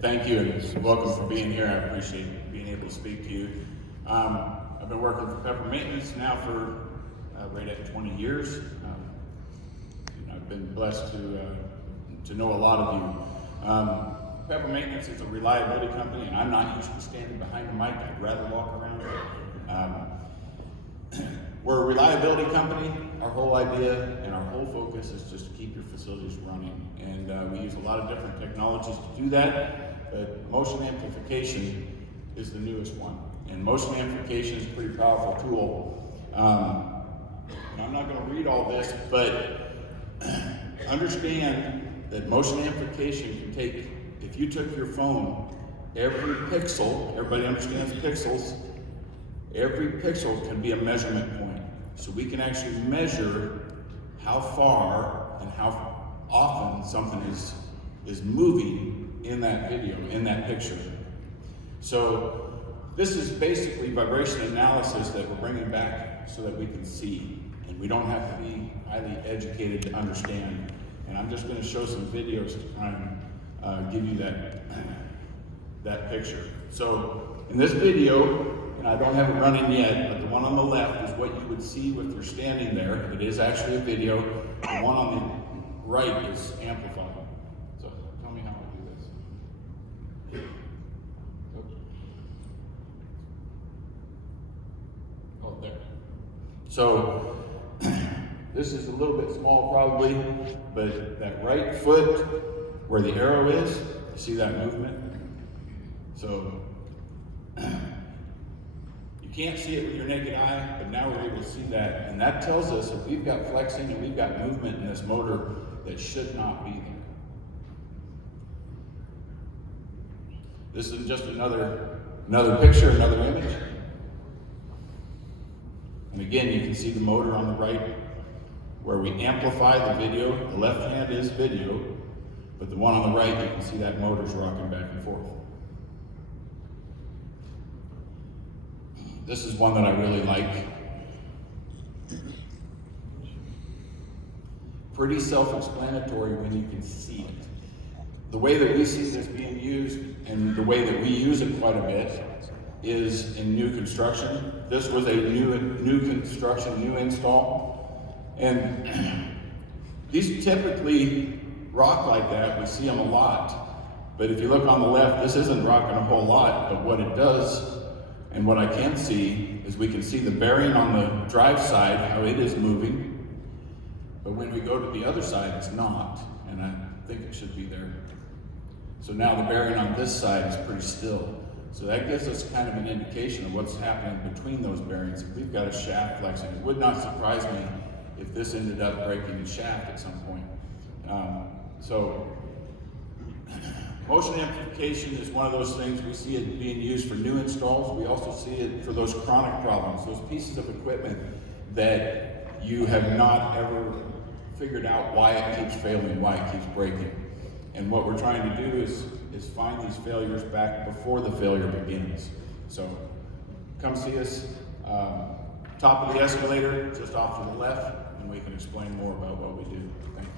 Thank you, and welcome for being here. I appreciate being able to speak to you. I've been working for Pepper Maintenance now for right at 20 years. I've been blessed to know a lot of you. Pepper Maintenance is a reliability company, and I'm not used to standing behind a mic. I'd rather walk around. We're a reliability company. Our whole idea and our whole focus is just to keep your facilities running. And we use a lot of different technologies to do that, but motion amplification is the newest one. And motion amplification is a pretty powerful tool. And I'm not going to read all this, but understand that motion amplification can take, if you took your phone, every pixel, everybody understands pixels, every pixel can be a measurement point. So we can actually measure how far and how often something is moving in that video, in that picture. So this is basically vibration analysis that we're bringing back so that we can see. And we don't have to be highly educated to understand. And I'm just going to show some videos to try and give you that picture. So in this video, and I don't have it running yet, but the one on the left is what you would see if you're standing there. It is actually a video. The one on the right is amplified. So tell me how I do this. Oops. Oh, there. So this is a little bit small probably, but that right foot where the arrow is, you see that movement? So you can't see it with your naked eye, but now we're able to see that. And that tells us if we've got flexing and we've got movement in this motor that should not be there. This is just another picture, another image. And again, you can see the motor on the right where we amplify the video. The left hand is video, but the one on the right, you can see that motor's rocking back and forth. This is one that I really like. Pretty self-explanatory when you can see it. The way that we see this being used, and the way that we use it quite a bit, is in new construction. This was a new construction, new install. And these typically rock like that. We see them a lot. But if you look on the left, this isn't rocking a whole lot, but what it does, and what I can see is we can see the bearing on the drive side, how it is moving. But when we go to the other side, it's not. And I think it should be there. So now the bearing on this side is pretty still. So that gives us kind of an indication of what's happening between those bearings. If we've got a shaft flexing, it would not surprise me if this ended up breaking the shaft at some point. Motion amplification is one of those things we see it being used for new installs. We also see it for those chronic problems, those pieces of equipment that you have not ever figured out why it keeps failing, why it keeps breaking. And what we're trying to do is find these failures back before the failure begins. So come see us, top of the escalator, just off to the left, and we can explain more about what we do. Thank you.